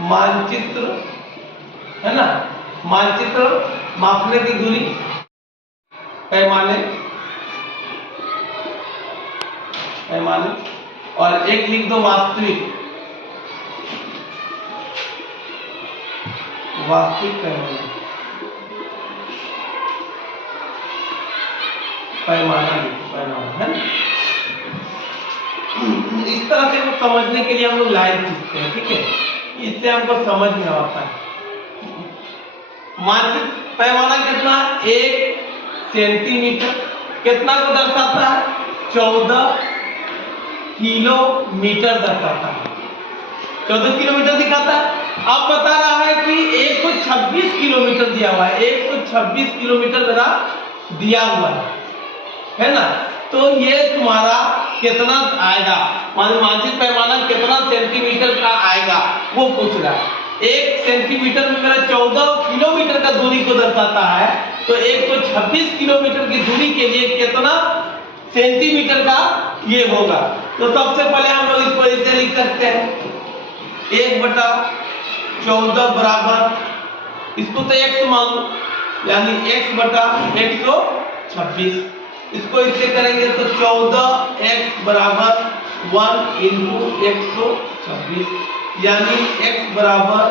मानचित्र, है ना, मानचित्र मापने की दूरी, पैमाने, और एक लिख दो वास्तविक पैमाना है ना। इस तरह से समझने के लिए हम लोग लाइन खींचते हैं, ठीक है, इससे हमको समझ में आता है। मानचित्र पैमाना कितना, 1 सेंटीमीटर, कितना को दर्शाता है, 14 किलोमीटर दर्शाता है, 14 किलोमीटर दिखाता है। अब बता रहा है कि 126 किलोमीटर दिया हुआ है, 126 किलोमीटर मेरा दिया हुआ है ना। तो ये तुम्हारा कितना आएगा, मानचित्र पैमाना कितना सेंटीमीटर का आएगा वो पूछ रहा है। 1 सेंटीमीटर में मेरा 14 किलोमीटर का दूरी को दर्शाता है, तो 126 किलोमीटर की दूरी के लिए कितना सेंटीमीटर का ये होगा। तो सबसे पहले हम लोग इसको ऐसे लिख सकते हैं, 1/14 बराबर, इसको तो x मान लो, यानी x/126। इसको इससे करेंगे तो 14x बराबर 1 इंटू 126, यानी x बराबर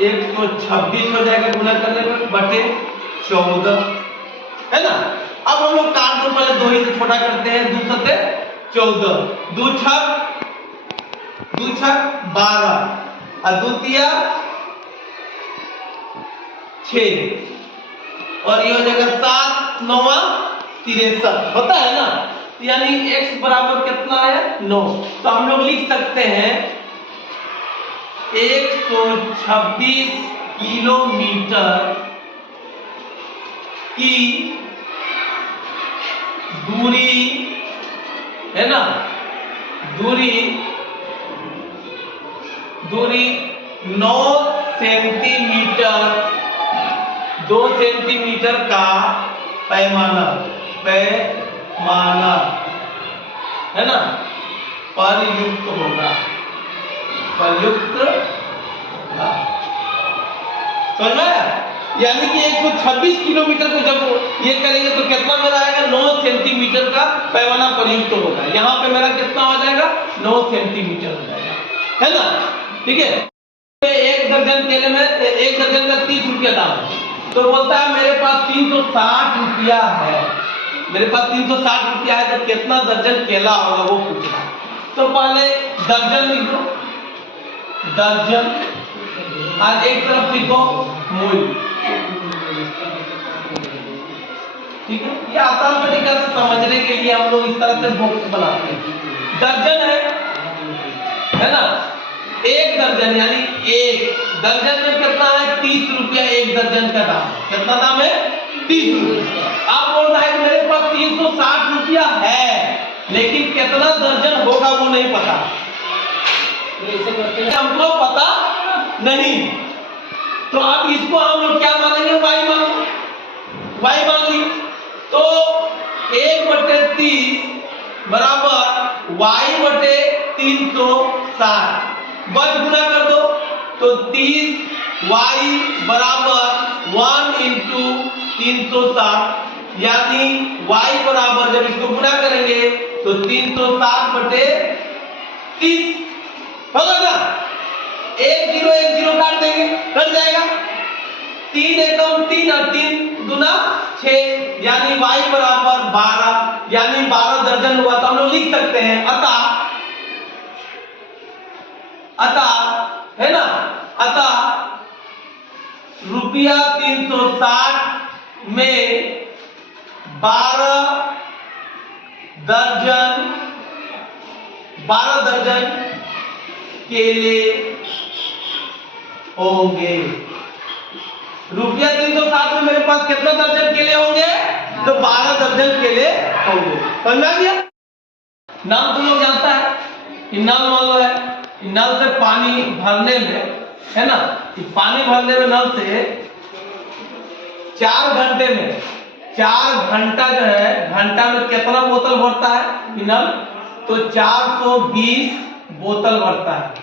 126 हो जाएगा गुना करने पर बटे 14, है ना। अब हम लोग काट दो, पहले 2 ही से छोटा करते हैं, 2 सते 14, 2 छक 12 और 2 तिया 6, और ये हो जाएगा 7 9 63 होता है ना। यानी x बराबर कितना है, 9। तो हम लोग लिख सकते हैं 126 किलोमीटर की दूरी, है ना, दूरी 9 सेंटीमीटर, 2 सेंटीमीटर का पैमाना है ना, परयुक्त होगा, समझ में आया। यानी कि 126 किलोमीटर को जब ये करेंगे तो कितना मेरा आएगा, 9 सेंटीमीटर का पैमाना प्रयुक्त होगा। यहाँ पे मेरा कितना हो जाएगा, 9 सेंटीमीटर हो जाएगा, है ना, ठीक है। 1 दर्जन केले में 1 दर्जन का 30 रुपया दाम है, तो बोलता है मेरे पास 360 रुपया है, मेरे पास 360 रुपया है, तो कितना दर्जन केला होगा वो पूछ रहा है। तो पहले दर्जन लिख दो, दर्जन, और एक तरफ लिखो मूल्य, ठीक है। ये आसान तरीका से समझने के लिए हम लोग इस तरह से बॉक्स बनाते हैं। दर्जन है ना, 1 दर्जन, यानी 1 दर्जन में कितना है, 30 रुपया 1 दर्जन का दाम। कितना दाम है, 30 रुपया। आप बोल रहा है कि मेरे पास 360 रुपया है, लेकिन कितना दर्जन होगा वो नहीं पता, हमको पता नहीं। तो अब इसको हम लोग क्या मानेंगे, y मान ली। तो 1/30 बराबर y/360, बस गुना कर दो, तो 30y बराबर 1 इंटू 360, यानी y बराबर, जब इसको गुना करेंगे तो 360/30 होगा ना। 1 0 काट देंगे, कट जाएगा, 3 एकम 3 और 3 दूना 6, यानी y बराबर 12, यानी 12 दर्जन हुआ। तो हम लोग लिख सकते हैं अतः, है ना, अतः रुपया 360 में 12 दर्जन केले होंगे। रुपया 360 में मेरे पास कितना दर्जन केले होंगे, तो 12 दर्जन केले होंगे। समझ में आ गया। नल तुम लोग जानता है कि नल मान लो है, नल से पानी भरने में, है ना, पानी भरने में नल से 4 घंटे में, 4 घंटा जो है, घंटा में कितना बोतल भरता है नल, तो 420 बोतल भरता है,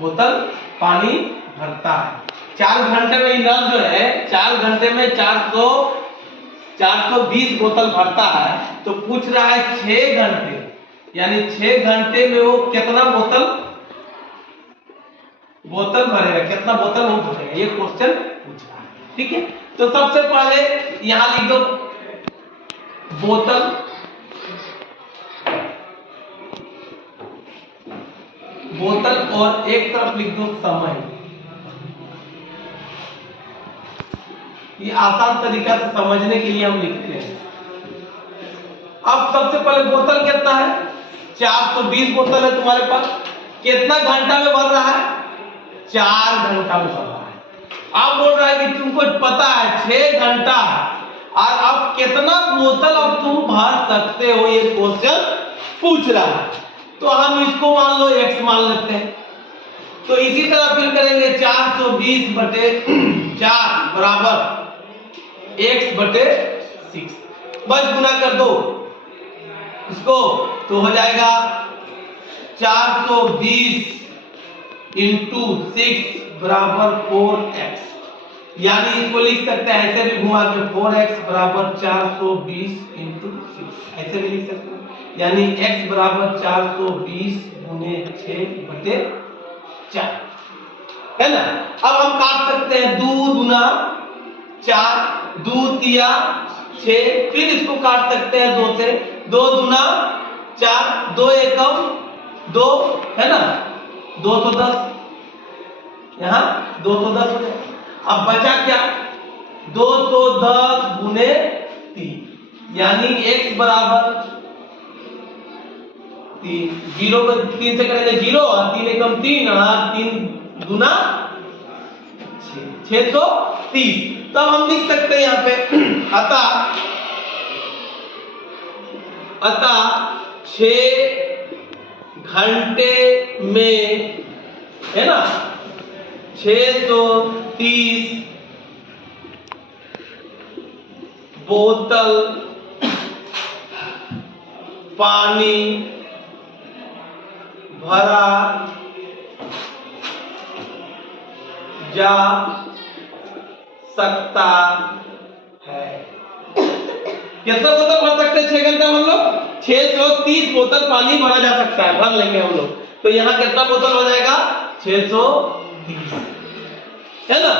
बोतल पानी भरता है। 4 घंटे में नल जो है 4 घंटे में 420 बोतल भरता है। तो पूछ रहा है 6 घंटे, यानी 6 घंटे में वो कितना बोतल भरेगा, कितना बोतल वो भरेगा, ये क्वेश्चन पूछ रहा है। ठीक है, तो सबसे पहले यहां लिख दो बोतल और एक तरफ लिख दो समय। ये आसान तरीका से समझने के लिए हम लिखते हैं। अब सबसे पहले बोतल कितना है, 420 बोतल है तुम्हारे पास। कितना घंटा में भर रहा है, 4 घंटा में भर रहा है। अब बोल रहा है कि तुमको पता है 6 घंटा है, और अब कितना बोतल अब तुम भर सकते हो, ये क्वेश्चन पूछ रहा है। तो हम इसको मान लो x मान लेते हैं। तो इसी तरह फिर करेंगे 420 बटे 4 बराबर x बटे 6, बस गुना कर दो इसको, तो हो जाएगा 420 इंटू 6 बराबर 4x, यानी इसको लिख सकते हैं ऐसे भी घुमा के 4x बराबर 420 इंटू 6, ऐसे भी लिख सकते हैं, यानी x बराबर 420 गुने 6 बटे 4, है ना। अब हम काट सकते हैं 2 दूना 4, 2 तिया 6, फिर इसको काट सकते हैं 2 से, 2 दूना 4, 2 एकम 2, है ना, 210, यहाँ 210 हो जाए। अब बचा क्या, 210 गुने 3, यानी x बराबर 3, 0 को 3 से करेंगे 0, और 3 एकम 3, और 3 गुना 630। तो हम लिख सकते हैं यहाँ पे अतः 6 घंटे में, है ना, 630 बोतल पानी भरा जा सकता है। कितना बोतल भर सकते हैं 6 घंटे में हम लोग, 630 बोतल पानी भरा जा सकता है, भर लेंगे हम लोग। तो यहाँ कितना बोतल हो जाएगा, 630, है ना।